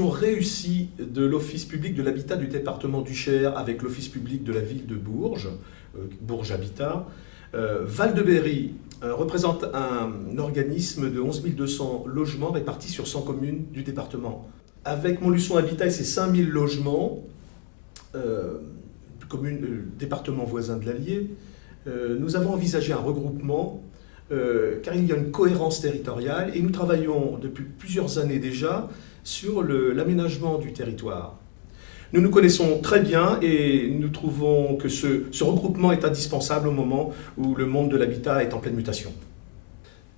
fusion réussie de l'Office public de l'habitat du département du Cher avec l'Office public de la ville de Bourges, Bourges Habitat. Val-de-Berry représente un organisme de 11 200 logements répartis sur 100 communes du département. Avec Montluçon Habitat et ses 5000 logements, département voisin de l'Allier, nous avons envisagé un regroupement car il y a une cohérence territoriale et nous travaillons depuis plusieurs années déjà sur l'aménagement du territoire. Nous nous connaissons très bien et nous trouvons que ce regroupement est indispensable au moment où le monde de l'habitat est en pleine mutation.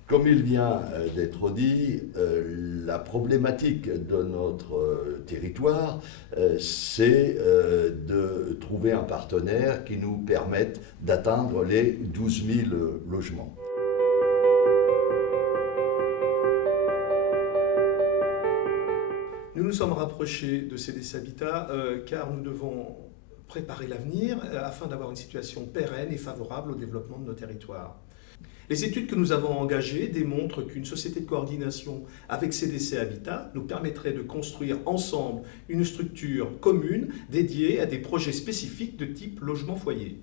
Comme il vient d'être dit, la problématique de notre territoire, c'est de trouver un partenaire qui nous permette d'atteindre les 12 000 logements. Nous nous sommes rapprochés de CDC Habitat car nous devons préparer l'avenir afin d'avoir une situation pérenne et favorable au développement de nos territoires. Les études que nous avons engagées démontrent qu'une société de coordination avec CDC Habitat nous permettrait de construire ensemble une structure commune dédiée à des projets spécifiques de type logement-foyer.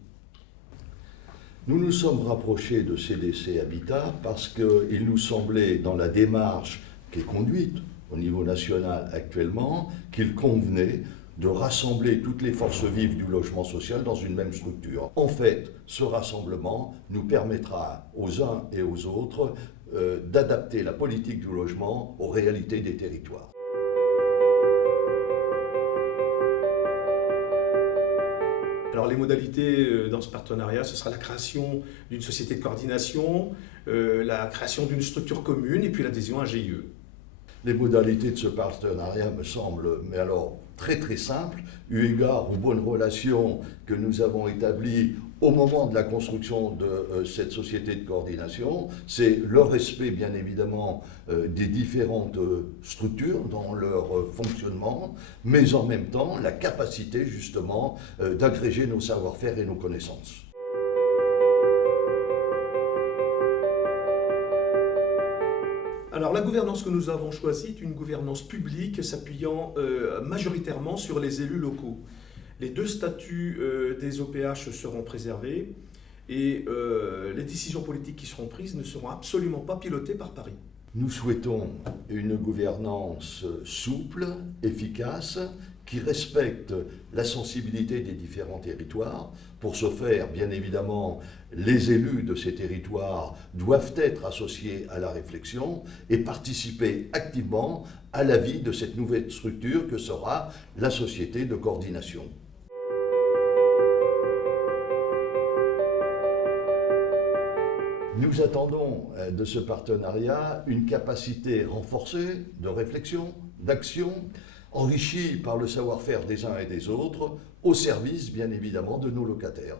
Nous nous sommes rapprochés de CDC Habitat parce qu'il nous semblait, dans la démarche qui est conduite au niveau national actuellement, qu'il convenait de rassembler toutes les forces vives du logement social dans une même structure. En fait, ce rassemblement nous permettra aux uns et aux autres d'adapter la politique du logement aux réalités des territoires. Alors les modalités dans ce partenariat, ce sera la création d'une société de coordination, la création d'une structure commune et puis l'adhésion à un GIE. Les modalités de ce partenariat me semblent, mais alors très très simples, eu égard aux bonnes relations que nous avons établies au moment de la construction de cette société de coordination. C'est le respect bien évidemment des différentes structures dans leur fonctionnement, mais en même temps la capacité justement d'agréger nos savoir-faire et nos connaissances. Alors la gouvernance que nous avons choisie est une gouvernance publique s'appuyant majoritairement sur les élus locaux. Les 2 statuts des OPH seront préservés et les décisions politiques qui seront prises ne seront absolument pas pilotées par Paris. Nous souhaitons une gouvernance souple, efficace, qui respecte la sensibilité des différents territoires. Pour ce faire, bien évidemment, les élus de ces territoires doivent être associés à la réflexion et participer activement à la vie de cette nouvelle structure que sera la société de coordination. Nous attendons de ce partenariat une capacité renforcée de réflexion, d'action, enrichie par le savoir-faire des uns et des autres, au service bien évidemment de nos locataires.